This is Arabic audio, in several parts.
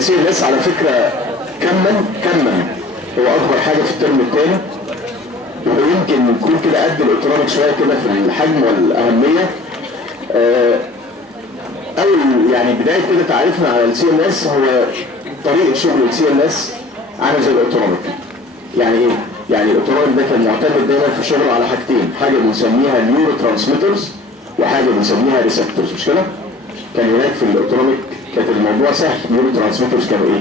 السي ان اس على فكره كما هو اكبر حاجه في الترم الثاني، ويمكن يكون كده قد الاوتونوميك شويه كده في الحجم والاهميه. اول يعني بدايه كده تعريفنا على السي ان اس، هو طريقه شغل السي ان اس عامل زي الاوتونوميك. يعني ايه؟ يعني الاوتونوميك ده كان معتمد دايما في شغله على حاجتين، حاجه بنسميها نيورو ترانسميترز وحاجه بنسميها ريسبتورز، مش كده؟ كان هناك في الاوتونوميك كانت الموضوع سهل. نيورو ترانسميترز كانوا ايه؟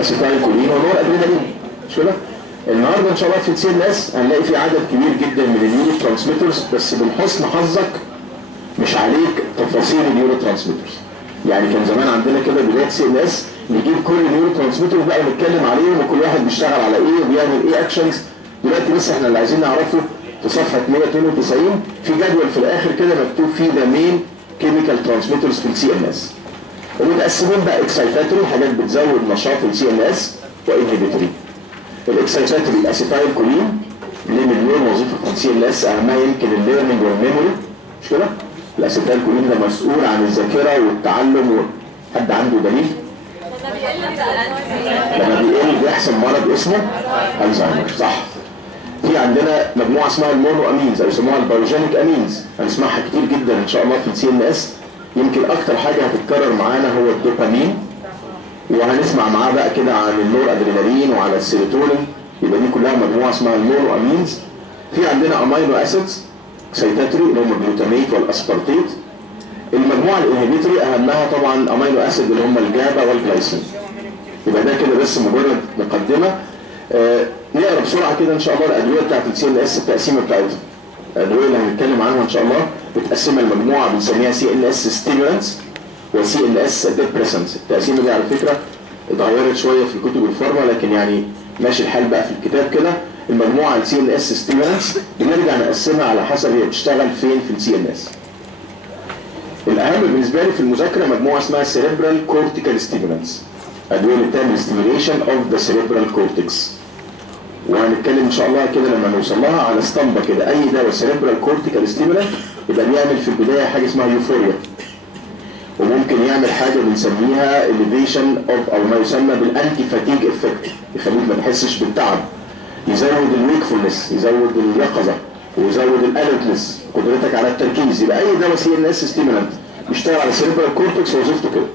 اسيتايل كولين ونور ادرينالين، مش كده؟ النهارده ان شاء الله في السي ان اس هنلاقي في عدد كبير جدا من النيورو ترانسميترز، بس من حسن حظك مش عليك تفاصيل النيورو ترانسميترز. يعني كان زمان عندنا كده بدايه سي ان اس نجيب كل النيورو ترانسميترز بقى ونتكلم عليهم وكل واحد بيشتغل على ايه وبيعمل ايه اكشنز. دلوقتي بس احنا اللي عايزين نعرفه في صفحه 192 في جدول في الاخر كده مكتوب فيه ذا مين كيميكال ترانسميترز في السي ان اس، ومتقسمين بقى اكسايتاتوري حاجات بتزود نشاط السي ان اس، وانهبيتوري. الاكسايتاتوري الاسيتايل كولين ليه مليون وظيفه في السي ان اس، اهمها يمكن الليرنينج والميموري، مش كده؟ الاسيتايل كولين ده مسؤول عن الذاكره والتعلم. حد عنده دليل؟ لما بيقل بيحصل مرض اسمه الزهايمر، صح؟ في عندنا مجموعه اسمها المونو امينز او يسموها البايوجينيك امينز، هنسمعها كتير جدا ان شاء الله في السي ان اس. يمكن اكتر حاجه هتتكرر معانا هو الدوبامين، وهنسمع معاه بقى كده عن النور ادرينالين وعلى السيروتونين. يبقى دي كلها مجموعه اسمها المونو امينز. في عندنا امينو اسيدز سيتاتري اللي هم الجلوتاميت والاسبارتيت. المجموعه الانهبيتوري اهمها طبعا امينو اسيد اللي هم الجابا والجلايسين. يبقى ده كده بس مجرد مقدمه. نقرا بسرعه كده ان شاء الله الادويه بتاعت السي ان اس، التقسيمه بتاعتها. الادويه اللي هنتكلم عنها ان شاء الله متقسمه لمجموعه بنسميها سي ان اس ستيمولانتس وسي ان اس ديبريسنتس. التقسيمه دي على فكره اتغيرت شويه في كتب الفارما، لكن يعني ماشي الحال بقى في الكتاب كده. المجموعه السي ان اس ستيمولانتس بنرجع نقسمها على حسب هي بتشتغل فين في السي ان اس. الاهم بالنسبه لي في المذاكره مجموعه اسمها سيريبرال كورتيكال ستيمولانتس، ادويه اللي بتعمل ستيميوليشن اوف ذا سيريبرال كورتكس. وهنتكلم ان شاء الله كده لما نوصل لها على اسطمبه كده. اي دواء سيريبرال كورتيكال ستيمولانت يبقى بيعمل في البدايه حاجه اسمها يوفوريا، وممكن يعمل حاجه بنسميها elevation of او ما يسمى بالانتي فاتيج افكت، يخليك ما تحسش بالتعب، يزود الويكفولنس، يزود اليقظه، ويزود الالرتنس، قدرتك على التركيز. يبقى اي دواء سي ان اس ستيمولانت بيشتغل على السيريبرال كورتكس وظيفته كده.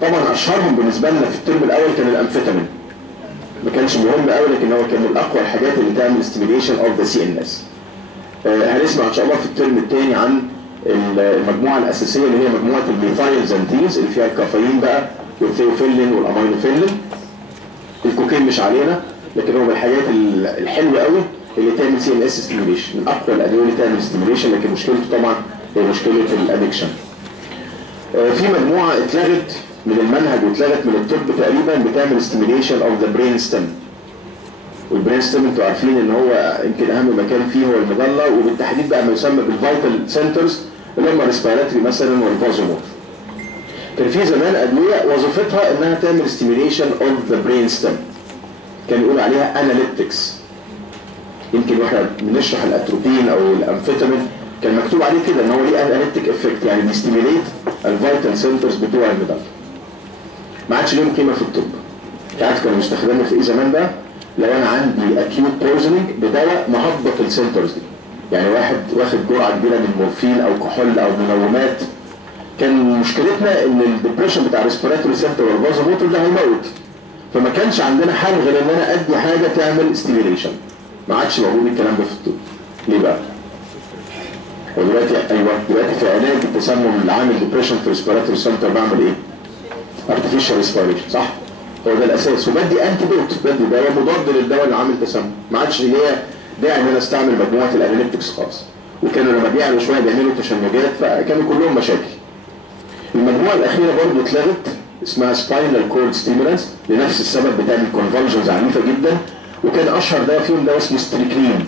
طبعا اشهرهم بالنسبه لنا في الترم الاول كان الامفيتامين، ما كانش مهم قوي لكن هو كان من اقوى الحاجات اللي تعمل ستيميوليشن اوف ذا سي ان اس. هنسمع ان شاء الله في الترم الثاني عن المجموعه الاساسيه اللي هي مجموعه الميثايل زانتينز اللي فيها الكافيين بقى والثيوفيلين والامينوفيلين. الكوكين مش علينا لكن هو من الحاجات الحلوه قوي اللي تعمل سي ان اس ستيميوليشن، من اقوى الادويه اللي تعمل ستيميوليشن، لكن مشكلته طبعا هي مشكله الادكشن. في مجموعه اتلغت من المنهج واتلغت من الطب تقريبا بتعمل ستيميوليشن اوف ذا برين ستيم. والبرين ستيم انتوا عارفين ان هو يمكن اهم مكان فيه هو المظله، وبالتحديد بقى ما يسمى بالفيتال سنترز اللي هم ريسبيراتوري مثلا والفازوموتور. كان في زمان ادويه وظيفتها انها تعمل ستيميوليشن اوف ذا برين ستيم، كان يقول عليها اناليتكس. يمكن واحنا بنشرح الاتروبين او الامفيتامين كان مكتوب عليه كده ان هو ليه اناليتيك افكت، يعني بيستيميليت الفيتال سنترز بتوع المظله. ما عادش ليهم قيمه في الطب. انت عارف كانوا بيستخدموا في ايه زمان بقى؟ لو انا عندي اكيوت بويزنينج بدواء مهبط السنترز دي، يعني واحد واخد جرعه كبيره من مورفين او كحول او منومات، كان مشكلتنا ان الدبريشن بتاع الريسبيراتوري سنتر والفازوموتور ده هيموت، فما كانش عندنا حل غير ان انا ادي حاجه تعمل ستيميوليشن. ما عادش موجود الكلام ده في الطب. ليه بقى؟ ودلوقتي دلوقتي في علاج التسمم اللي عامل ديبريشن في الريسبيراتوري سنتر بعمل ايه؟ ارتفيشال ريسبيريشن، صح؟ هو ده الاساس، وبدي انتيدوت، بدي دواء مضاد للدواء اللي عامل تسمم. ما عادش ليا داعي ان انا استعمل مجموعه الاناليتكس خالص. وكانوا لما بيعملوا شويه بيعملوا تشنجات فكانوا كلهم مشاكل. المجموعه الاخيره برضه اتلغت اسمها سباينال كورد ستيمولانس لنفس السبب، بتعمل كونفولجنز عنيفه جدا. وكان اشهر دواء فيهم دواء اسمه ستريكنين.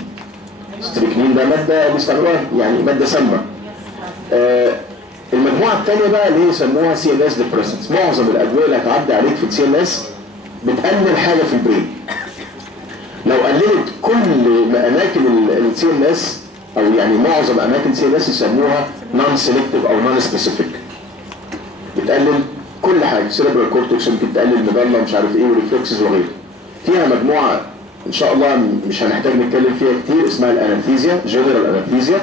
ستريكنين ده ماده بيستعملوها يعني ماده سامه. المجموعه الثانيه بقى اللي هي يسموها سي ان اس ديبريسنتس. معظم الادويه اللي هتعدي عليك في السي ان اس بتقلل حاجه في البرين. لو قللت كل اماكن السي ان اس او يعني معظم اماكن سي ان اس يسموها نون سيلكتيف او نون سبيسيفيك. بتقلل كل حاجه، سيريبرال كورتكس ممكن تقلل مضله ومش عارف ايه وريفلكسز وغيره. فيها مجموعه ان شاء الله مش هنحتاج نتكلم فيها كتير اسمها الانستيزيا، جنرال انستيزيا،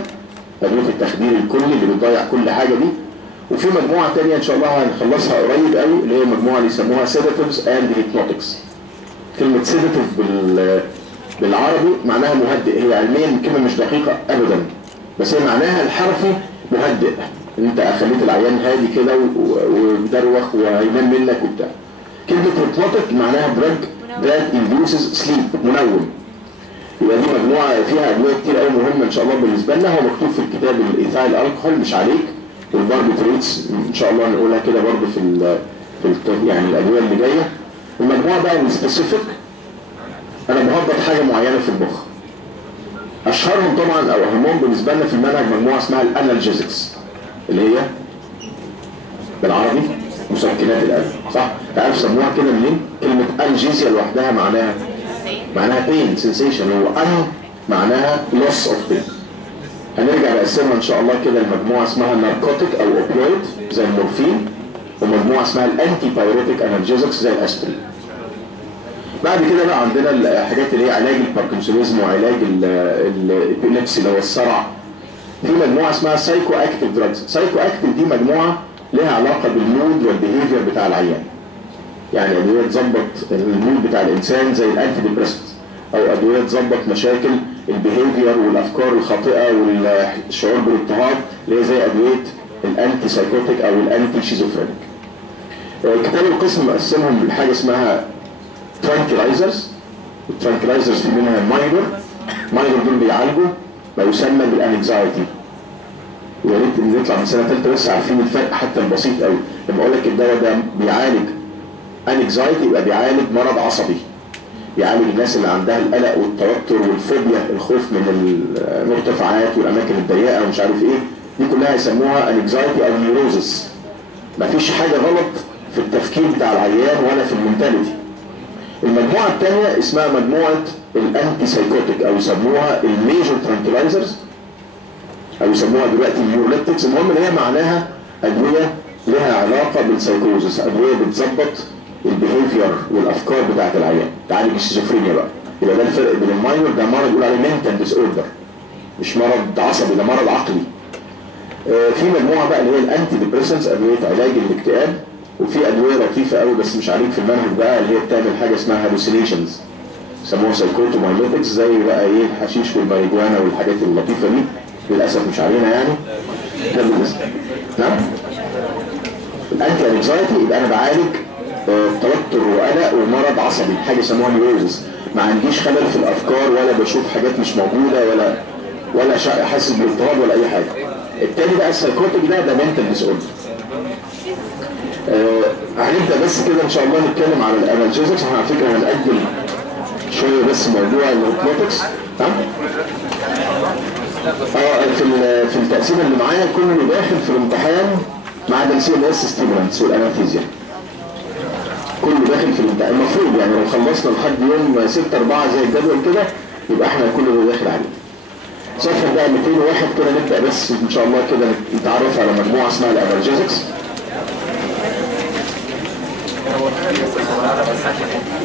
ادويه التخدير الكلي اللي بتضيع كل حاجه دي. وفي مجموعه ثانيه ان شاء الله هنخلصها قريب قوي اللي هي المجموعه اللي يسموها سيداتيفز اند هيبنوتكس. كلمه سيداتيف بالعربي معناها مهدئ، هي علميا كلمه مش دقيقه ابدا، بس هي معناها الحرفي مهدئ، انت خليت العيان هادي كده ودروخ وهينام منك وبتاع. كلمه هيبنوتك معناها دراج that induces sleep، منوم. يبقى دي مجموعه فيها ادويه كتير قوي مهمه ان شاء الله بالنسبه لنا. هو مكتوب في الكتاب الايثايل الكحول مش عليك، والباربيتريتس ان شاء الله نقولها كده برضه في يعني الادويه اللي جايه. المجموعه بقى السبيسيفيك انا بهبط حاجه معينه في المخ. اشهرهم طبعا او اهمهم بالنسبه لنا في المنهج مجموعه اسمها الانالجيزكس اللي هي بالعربي مسكنات القلب، صح؟ تعرف سموها كده منين؟ كلمه الجيزيا لوحدها معناها بين سنسيشن، وان معناها لوس اوف بين. هنرجع نقسمها ان شاء الله كده لمجموعه اسمها ناركوتيك او اوبيويد زي المورفين، ومجموعه اسمها الانتي بايوريتيك انالجيزكس زي الاسبرين. بعد كده بقى عندنا الحاجات اللي هي علاج الباركنسونيزم وعلاج الابيليبسي اللي هو الصرع. في مجموعه اسمها سايكو اكتيف دراجز. سايكو اكتيف دي مجموعه لها علاقه بالمود والبيهيفير بتاع العيان. يعني ادويه تظبط المود بتاع الانسان زي الانتي ديبريسنت، او ادويه تظبط مشاكل البيهيفير والافكار الخاطئه والشعور بالاضطهاد اللي هي زي ادويه الانتي سايكوتيك او الانتي شيزوفرينيك. كتاب القسم مقسمهم لحاجه اسمها ترانكلايزرز. الترانكلايزرز في منها ماينور دول بيعالجوا ما يسمى بالانكزايتي. ويا ريت نطلع من سنه ثالثه بس عارفين الفرق حتى البسيط قوي. لما اقول لك الدواء ده بيعالج انكزايتي يبقى بيعالج مرض عصبي، بيعالج الناس اللي عندها القلق والتوتر والفوبيا، الخوف من المرتفعات والاماكن الضيقه ومش عارف ايه، دي كلها يسموها انكزايتي او نيوروزس. مفيش حاجه غلط في التفكير بتاع العيان ولا في المنتاليتي. المجموعه الثانيه اسمها مجموعه الانتي سايكوتيك او يسموها الميجور ترانكلايزرز او يسموها دلوقتي النيوروليتكس. المهم ان هي معناها ادويه لها علاقه بالسايكوزس، ادويه بتظبط البيهيفير والافكار بتاعت العيان، تعالج الشيزوفرينيا بقى. يبقى ده الفرق بين الماينور، ده مرض يقول عليه منتال ديس اوردر، مش مرض عصبي، ده مرض عقلي. في مجموعه بقى اللي هي الانتي ديبريسنس، ادويه علاج الاكتئاب. وفي ادويه لطيفه قوي بس مش عليك في المنهج بقى اللي هي بتعمل حاجه اسمها هالوسينيشنز، يسموها سايكوتومايليتكس زي بقى ايه الحشيش والماريجوانا والحاجات اللطيفه دي. للاسف مش علينا يعني. نعم؟ الانتي انكزايتي يبقى انا بعالج توتر وقلق ومرض عصبي، حاجه يسموها نيوروزس. ما عنديش خلل في الافكار ولا بشوف حاجات مش موجوده ولا حاسس بالاضطراب ولا اي حاجه. التاني بقى السايكوتيك ده منتال ديس اوردر. هنبدا بس كده ان شاء الله نتكلم على الانالجيزكس. احنا على فكره هنأجل شويه بس موضوع الهيبنوتكس. في التقسيمه اللي معايا كله داخل في الامتحان ما عدا CNS ستيمولانتس والانستيزيا. كله داخل في الامتحان المفروض، يعني لو خلصنا لحد يوم 6/4 زي الجدول كده يبقى احنا كله داخل عليه. صفحه بقى 201 كده نبدا بس ان شاء الله كده نتعرف على مجموعه اسمها الانالجيزكس.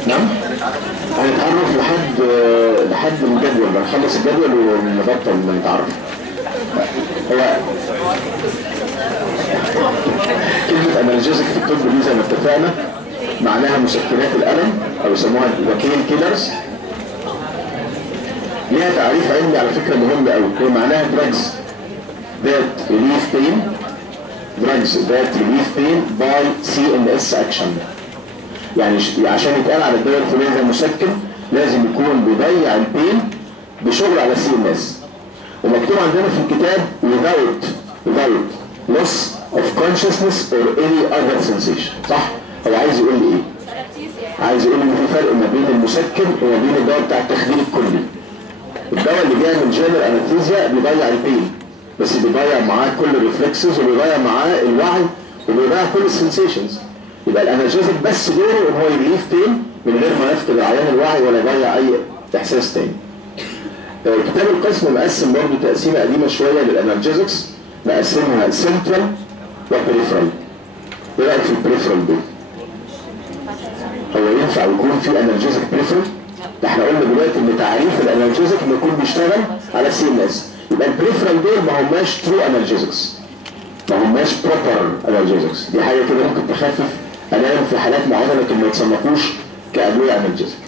نعم؟ هنتعرف لحد الجدول، هنخلص الجدول ونبطل نتعرف. هو كلمة انالجيزك في الطب دي زي ما اتفقنا معناها مسكنات الألم أو يسموها البين كيلرز. ليها تعريف علمي على فكرة مهم قوي، هي معناها drugs that relieve pain by CNS action. يعني عشان يتقال على الدواء الفلاني ده مسكن لازم يكون بيضيع البين بشغل على CNS. ومكتوب عندنا في الكتاب without loss of consciousness or any other sensation. صح؟ هو عايز يقول لي ايه؟ عايز يقول لي ان في فرق ما بين المسكن وما بين الدواء بتاع التخدير الكلي. الدواء اللي جاي من جنرال انستيزيا بيضيع البين بس بيضيع معاه كل الريفلكسز وبيضيع معاه الوعي وبيضيع كل السنسيشنز. يبقى الانالجيزك بس دوره ان هو يريليف بين من غير ما يفقد العيان الوعي ولا يضيع اي احساس تاني. كتاب القسم مقسم برضه تقسيمه قديمه شويه للانالجيزكس، مقسمها سنترال وبريفرال. ايه رايك في البريفرال دول؟ هو ينفع يكون في انالجيزك بريفرال؟ ده احنا قلنا دلوقتي ان تعريف الانالجيزك انه يكون بيشتغل على سي ان اس، يبقى البريفرال دول ما هماش ترو انالجيزكس، ما هماش بروبر انالجيزكس، دي حاجه كده ممكن تخفف الام في حالات معينه لكن ما يتصنفوش كادويه انالجيزك.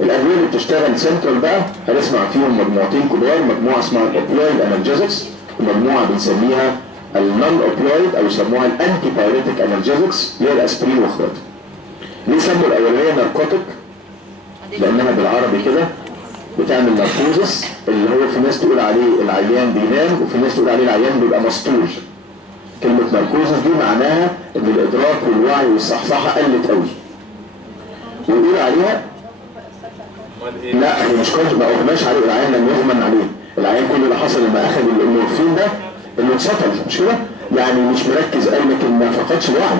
الادويه اللي بتشتغل سنترال بقى هنسمع فيهم مجموعتين كبار، مجموعه اسمها الاوبيويد انالجيزكس ومجموعه بنسميها النون اوبيويد او يسموها الانتي بايريتيك انالجيزكس اللي هي الاسبرين واخواته. ليه سموا الاولانيه ناركوتيك؟ لانها بالعربي كده بتعمل ناركوزس، اللي هو في ناس تقول عليه العيان بينام وفي ناس تقول عليه العيان بيبقى مسطول. كلمه ناركوزس دي معناها ان الادراك والوعي والصحصحه قلت قوي. ويقول عليها لا هي مش كنت ما اغماش عليه، العيان لم يغمن عليه، العيان كل اللي حصل لما اخذ المورفين ده انه اتسطل، مش كده؟ يعني مش مركز قوي لكن ما فقدش الوعي.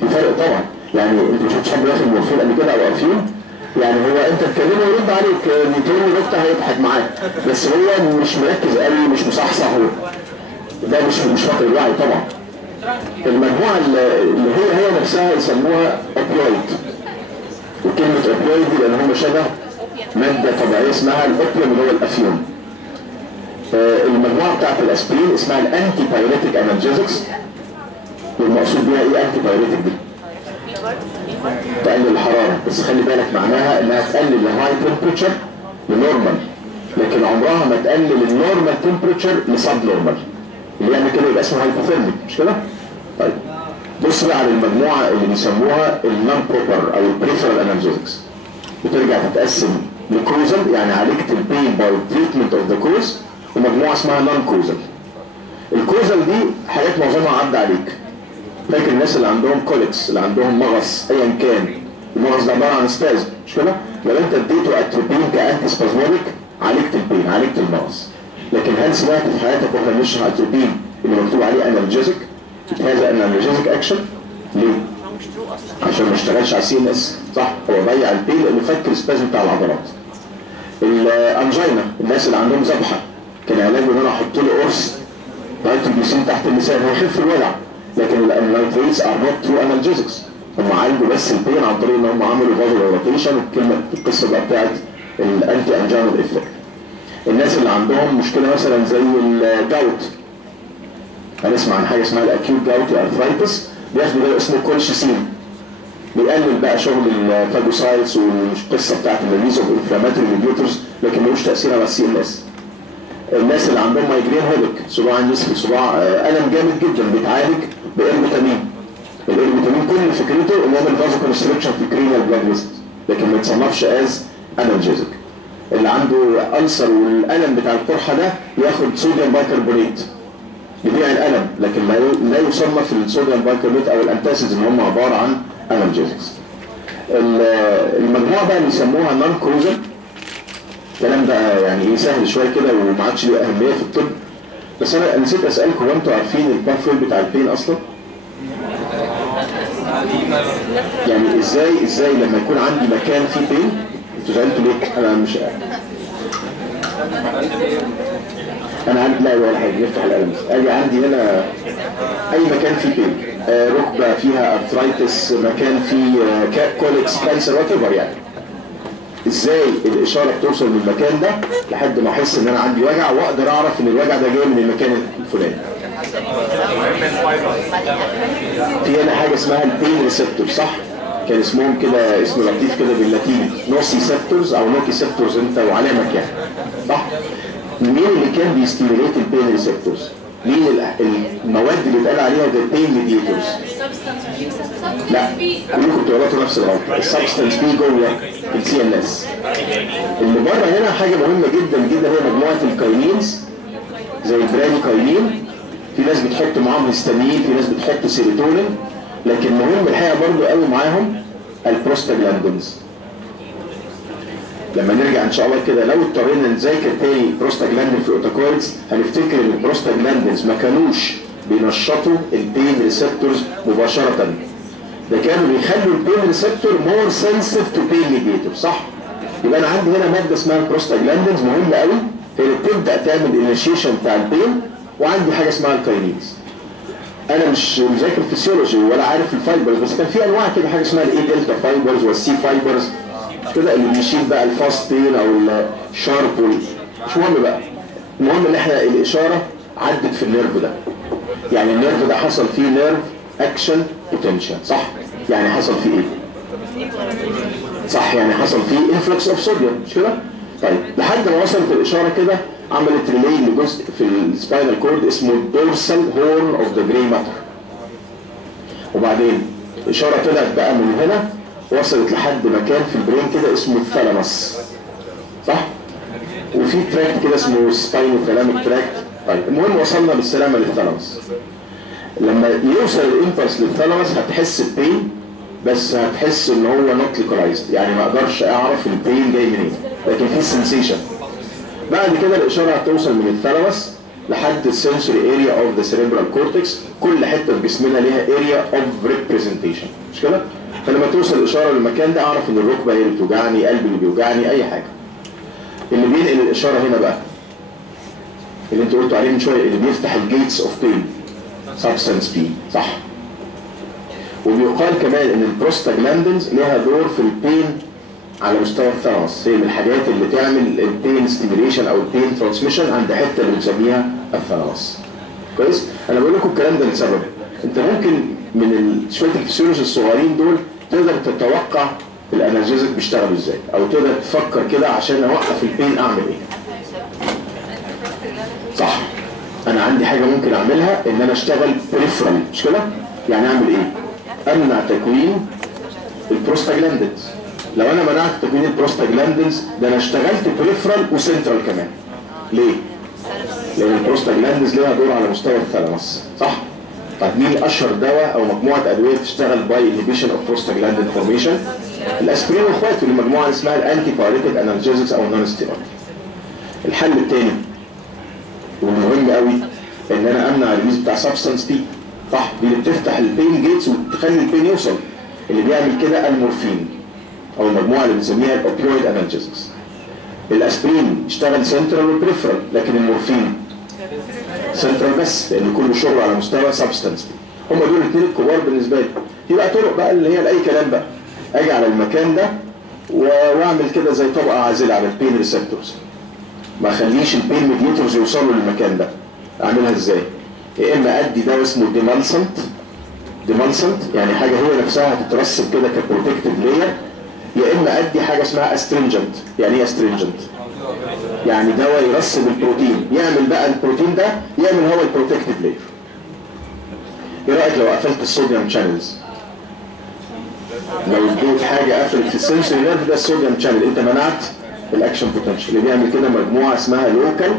في فرق طبعا، يعني انت مش شفتش حد واخد مورفين قبل كده او افيون؟ يعني هو انت تكلمه ويرد عليك، تقول له نكته هيضحك معاك، بس هو مش مركز قوي، مش مصحصح، هو ده مش فاقد الوعي طبعا. المجموعه اللي هي نفسها يسموها اوبيويد، وكلمه اوبيويد دي لان هم شبه ماده طبيعيه اسمها الاوبيوم اللي هو الافيون. المجموعه بتاعت الاسبرين اسمها الانتي بايريتيك انالجيزكس، والمقصود بيها ايه انتي بايريتيك دي؟ تقلل الحراره، بس خلي بالك معناها انها تقلل الهاي تمبريتشر لنورمال، لكن عمرها ما تقلل النورمال تمبريتشر لسب نورمال، اللي يعني كده يبقى اسمه هايبوثيرميك، مش كده؟ طيب بص بقى على المجموعه اللي بيسموها النون بروبر او البريفرال انالجيزكس، بترجع تتقسم لكوزال يعني عالجت البين باي تريتمنت اوف ذا كوز، ومجموعه اسمها نون كوزال. الكوزال دي حاجات معظمها عدى عليك، فاكر الناس اللي عندهم كوليكس، اللي عندهم مغص ايا كان، المغص ده عباره عن سبازم، مش كده؟ لو انت اديته اتروبين كانتي سبازموديك عالجت البين، عالجت المغص. لكن هل سمعت في حياتك واحنا بنشرح اتروبين اللي مكتوب عليه انالجيزك؟ هذا انالجيزك اكشن ليه؟ عشان ما اشتغلش على السي ان اس، صح؟ هو ضيع البين لانه فك السبازم بتاع العضلات. الانجينا، الناس اللي عندهم ذبحه كان علاجه ان انا احط له قرص نيتروجليسين تحت اللسان هيخف الوجع، لكن النيتريتس ار نوت ترو انالجيزكس، هم عالجوا بس البين عن طريق ان هم عملوا فازولاريتيشن، والكلمه القصه بقى بتاعت الانتي انجينال افكت. الناس اللي عندهم مشكله مثلا زي الجاوت، هنسمع عن حاجه اسمها الاكيوت جاوت ارثرايتس، بياخدوا ده اسمه كولشيسين، بيقلل بقى شغل الفاجوسايتس والقصه بتاعت الريليز اوف انفلاماتوري ميديوترز، لكن ملوش تاثير على السي ان اس. الناس اللي عندهم مايجرين هيدك، صداع نصفي، صداع الم جامد جدا، بيتعالج بالاربوتامين. الاربوتامين كل فكرته انه يعمل فازو كونستريكشن في كرينيال بلاد فيسلز، لكن ما يتصنفش از انالجيزك. اللي عنده ألسر والالم بتاع القرحه ده ياخد صوديوم بايكربونات يبيع الالم، لكن لا يصنف الصوديوم بايكربونات او الانتاسيدز ان هم عباره عن انالجيزكس. المجموعه بقى اللي يسموها نون كوزال، الكلام ده يعني ايه سهل شويه كده وما عادش له اهميه في الطب، بس انا نسيت اسالكم، هو انتوا عارفين الباثوي بتاع البين اصلا؟ يعني ازاي لما يكون عندي مكان فيه بين، انتوا زعلتوا ليه؟ انا مش انا عندي لا ولا حاجه، نفتح القلم اجي عندي هنا اي مكان فيه بين، ركبه فيها ارثرايتس، مكان فيه كوليكس، كانسر، وات ايفر، يعني ازاي الاشاره بتوصل من المكان ده لحد ما احس ان انا عندي وجع واقدر اعرف ان الوجع ده جاي من المكان الفلاني. في هنا حاجه اسمها البين ريسبتور، صح؟ كان اسمهم كده اسم لطيف كده باللاتيني، نوسي سيبتورز او نوكي سيبتورز، انت وعلامك يعني، صح؟ مين اللي كان بيستيميليت البين ريسبتورز؟ مين المواد اللي اتقال عليها ده بين ميديتورز؟ لا كلكم بتغلطوا نفس الغلطه، السبستانس بي جوه السي ان اس. اللي بره هنا حاجه مهمه جدا جدا، هي مجموعه الكاينينز زي البرانيكاينين، في ناس بتحط معاهم هيستامين، في ناس بتحط سيروتونين، لكن مهم الحقيقه برضو قوي معاهم البروستاجلاندينز. لما نرجع ان شاء الله كده لو اضطرينا نذاكر تاني بروستاجلاندين في الاوتوكويدز هنفتكر ان البروستاجلاندينز ما كانوش بينشطوا البين ريسبتورز مباشره، ده كانوا بيخلوا البين ريسبتور مور سنسيتيف تو بين ميديتور، صح؟ يبقى انا عندي هنا ماده اسمها البروستاجلاندينز مهمه قوي، هي اللي بتبدا تعمل انيشيشن بتاع البين، وعندي حاجه اسمها الكاينينز. انا مش مذاكر فيسيولوجي ولا عارف الفايبرز، بس كان في انواع كده، حاجه اسمها الاي دلتا فايبرز والسي فايبرز مش كده، اللي بيشيل بقى الفاستين او الشارب مش مهم بقى. المهم ان احنا الاشاره عدت في النيرف ده. يعني النيرف ده حصل فيه نيرف اكشن بوتنشال، صح؟ يعني حصل فيه ايه؟ صح، يعني حصل فيه انفلكس اوف صوديوم مش كده؟ طيب لحد ما وصلت الاشاره كده عملت ريلي لجزء في السباينال كورد اسمه الدورسال هورن اوف ذا جراي ماتر. وبعدين الاشاره طلعت بقى من هنا وصلت لحد مكان في البرين كده اسمه الثالاموس، صح؟ وفي تراكت كده اسمه سباينو ثالاميك تراكت. طيب المهم وصلنا بالسلامه للثالاموس. لما يوصل الامبلس للثالاموس هتحس ببين، بس هتحس ان هو نوت لوكالايزد، يعني ما اقدرش اعرف البين جاي منين، لكن في سنسيشن. بعد كده الاشاره هتوصل من الثالاموس لحد السنسوري اريا اوف ذا سيريبرال كورتكس. كل حته في جسمنا ليها اريا اوف ريبريزنتيشن مش كده؟ فلما توصل الاشاره للمكان ده اعرف ان الركبه هي اللي بتوجعني، قلبي اللي بيوجعني، اي حاجه. اللي بينقل الاشاره هنا بقى اللي انت قلتوا عليه من شويه، اللي بيفتح الجيتس اوف بين، سبستانس بي، صح؟ وبيقال كمان ان البروستاجلاندينز ليها دور في البين على مستوى الثالاموس، هي من الحاجات اللي تعمل البين ستيميليشن او البين ترانسميشن عند حته اللي بنسميها الثالاموس. كويس؟ انا بقول لكم الكلام ده لسبب انت ممكن من شويه الفسيولوجي الصغيرين دول تقدر تتوقع الانالجيزك بيشتغلوا ازاي، او تقدر تفكر كده عشان اوقف البين اعمل ايه. صح، انا عندي حاجه ممكن اعملها ان انا اشتغل بريفرال مش كده؟ يعني اعمل ايه؟ امنع تكوين البروستاجلاندينز. لو انا منعت تكوين البروستاجلاندينز ده انا اشتغلت بريفرال وسنترال كمان. ليه؟ لان البروستاجلاندينز ليها دور على مستوى الثالاموس، صح؟ طيب مين اشهر دواء او مجموعه ادويه تشتغل باي انهبيشن اوف بروستاجلاندين فورميشن؟ الاسبرين واخواته، المجموعه اسمها الانتي بايريتيك انالجيزكس او نون ستيرويد. الحل الثاني والمهم قوي ان انا امنع الريليز بتاع سبستانس بي، صح؟ دي اللي بتفتح البين جيتس وتخلي البين يوصل. اللي بيعمل كده المورفين او المجموعه اللي بنسميها الاوبيويد انالجيزكس. الاسبرين اشتغل سنترال وبريفرال، لكن المورفين سنترال بس، لان كله شغل على مستوى سبستانس. هم دول الاثنين الكبار بالنسبه لي. في بقى طرق بقى اللي هي لاي كلام بقى، اجي على المكان ده واعمل كده زي طبقه عازله على البين ريسبتورز، ما اخليش البين ميديتورز يوصلوا للمكان ده. اعملها ازاي؟ يا اما ادي دواء اسمه ديمالسنت يعني حاجه هي نفسها هتترسب كده كبروتكتيف لاير، يا اما ادي حاجه اسمها استرينجنت. يعني ايه استرينجنت؟ يعني دواء يرسب البروتين، يعمل بقى البروتين ده يعمل هو البروتكتيف لاير. ايه رايك لو قفلت الصوديوم شانلز؟ لو اديت حاجه قفلت في السنسوري نيرف ده الصوديوم شانل، انت منعت الاكشن بوتنشال. اللي بيعمل كده مجموعه اسمها لوكال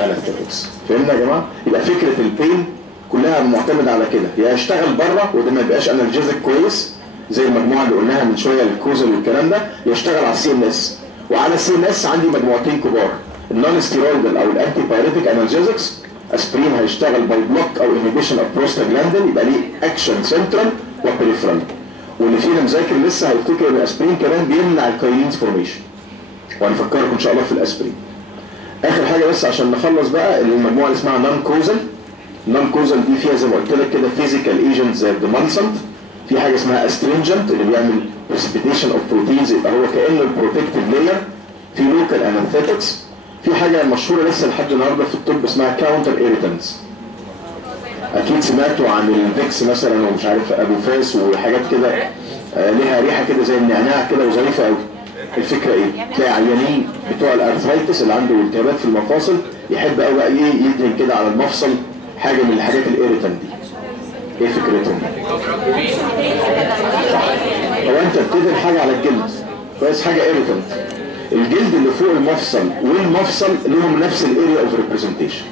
انالجيزكس. فهمنا يا جماعه؟ يبقى فكره البين كلها معتمده على كده، يا اشتغل بره وده ما يبقاش انالجيزك كويس زي المجموعه اللي قلناها من شويه الكوزل والكلام ده، يشتغل على السي ان اس. وعلى السي ان اس عندي مجموعتين كبار، النون ستيرويدال او الانتي بايريتيك انالجيزكس. اسبرين هيشتغل باي بلوك او انهبيشن اوف بروستاجلاندين، يبقى ليه اكشن سنترال وبريفرال. واللي فينا مذاكر لسه هيفتكر ان الاسبرين كمان بيمنع الكاينينز فورميشن، وهنفكركم ان شاء الله في الاسبرين. اخر حاجه بس عشان نخلص بقى، اللي المجموعه اللي اسمها نون كوزل. النون كوزل دي فيها زي ما قلت لك كده فيزيكال ايجنت زي الديمالسنت، في حاجه اسمها استرينجنت اللي بيعمل بريسبيتيشن اوف بروتينز، يبقى هو كانه البروتكتيف لاير، في لوكال انالجيزكس، في حاجه مشهوره لسه لحد النهارده في الطب اسمها كاونتر ايريتنتس. اكيد سمعتوا عن الفيكس مثلا ومش عارف ابو فاس وحاجات كده ليها ريحه كده زي النعناع كده وظريفه قوي. الفكره ايه؟ تلاقي عيانين بتوع الارثرايتس اللي عنده التهابات في المفاصل يحب قوي بقى ايه يدهن كده على المفصل حاجه من الحاجات الايريتنت دي. ايه فكرتهم؟ هو انت بتدهن حاجه على الجلد كويس، حاجه ايريتنت. الجلد اللي فوق المفصل والمفصل لهم نفس الاريا اوف ريبريزنتيشن.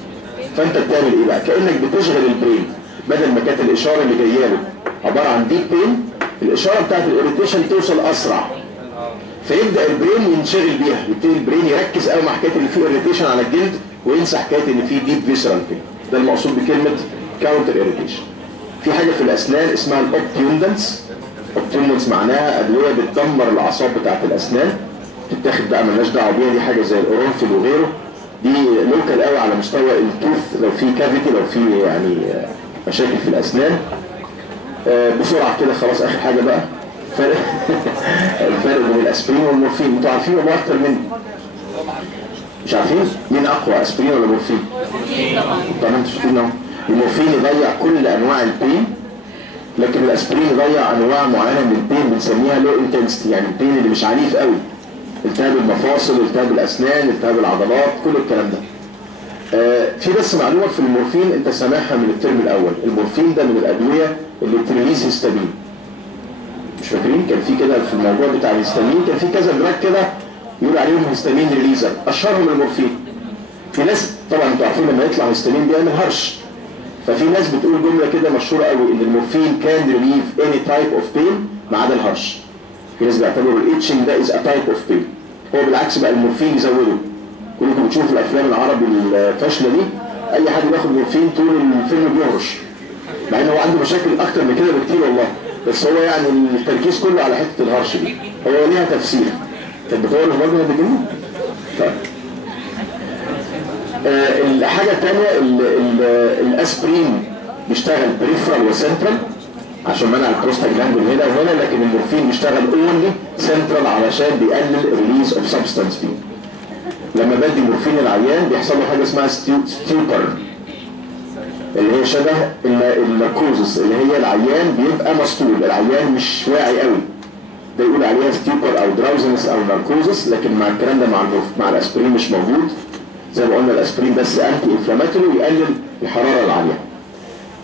فانت بتعمل ايه بقى؟ كانك بتشغل البرين، بدل ما كانت الاشاره اللي جايه له عباره عن ديب بين، الاشاره بتاعت الايريتيشن توصل اسرع، فيبدا البرين ينشغل بيها، يبتدي البرين يركز قوي مع حكايه ان في ايريتيشن على الجلد وينسى حكايه ان في ديب فيسرال بين. ده المقصود بكلمه كاونتر ايريتيشن. في حاجه في الاسنان اسمها الاوبتيوندنس. اوبتيوندنس معناها ادويه بتدمر الاعصاب بتاعت الاسنان، تتاخد بقى مالناش دعوه بيها، دي حاجه زي الاورونفيل وغيره. دي لوكال قوي على مستوى التوث، لو في كافيتي، لو في يعني مشاكل في الاسنان. بسرعه كده خلاص اخر حاجه بقى، الفرق بين الاسبرين والمورفين. انتوا عارفين ولا اكتر مني؟ مش عارفين؟ مين اقوى، اسبرين ولا مورفين؟ طبعا انتوا شايفين اهو، المورفين يضيع كل انواع البين، لكن الاسبرين يضيع انواع معينه من البين بنسميها لو انتنسيتي، يعني البين اللي مش عنيف قوي، التهاب المفاصل، التهاب الاسنان، التهاب العضلات، كل الكلام ده. في بس معلومه في المورفين انت سامعها من الترم الاول، المورفين ده من الادويه اللي بتريليز هيستامين. مش فاكرين كان في كده في الموضوع بتاع الهيستامين كان في كذا دراج كده يقول عليهم هيستامين ريليزر، اشهرهم المورفين. في ناس طبعا انتوا عارفين لما يطلع هيستامين بيعمل هرش، ففي ناس بتقول جمله كده مشهوره قوي ان المورفين كان ريليف اني تايب اوف بين ما عدا الهرش. في ناس بيعتبروا الاتشنج ده از ا تايب اوف بين، هو بالعكس بقى المورفين يزوده. كلكم بتشوفوا الافلام العربي الفاشله دي اي حد بياخد مورفين طول الفيلم بيهرش، مع ان هو عنده مشاكل اكتر من كده بكتير والله، بس هو يعني التركيز كله على حته الهرش دي، هو ليها تفسير. كانت بتقول الهرمون ده بيجيبه؟ طيب. الحاجه الثانيه الاسبرين بيشتغل بريفرال وسنترال عشان منع البروستاجلاندين هنا وهنا، لكن المورفين بيشتغل اونلي سنترال علشان بيقلل ريليز اوف سبستانس بي. لما بدي مورفين العيان بيحصل له حاجه اسمها ستيوبر، اللي هي شبه الناركوزس، اللي هي العيان بيبقى مسطول، العيان مش واعي قوي، ده يقول عليها ستيوبر او دراوزنس او ناركوزس، لكن مع الكلام ده مع الاسبرين مش موجود. زي ما قلنا الاسبرين بس انتي انفلاماتوري ويقلل الحراره العاليه.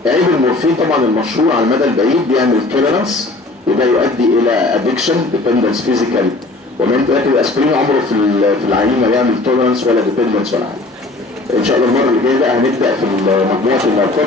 عيب المورفين طبعا المشهور على المدى البعيد بيعمل توليرانس، وده يؤدي الى ادكشن ديبندنس فيزيكال ومنتال، لكن الاسبرين عمره في العيان ما بيعمل توليرانس ولا ديبندنس ولا حاجه. ان شاء الله المره اللي جايه بقى هنبدا في مجموعه الناركوتيك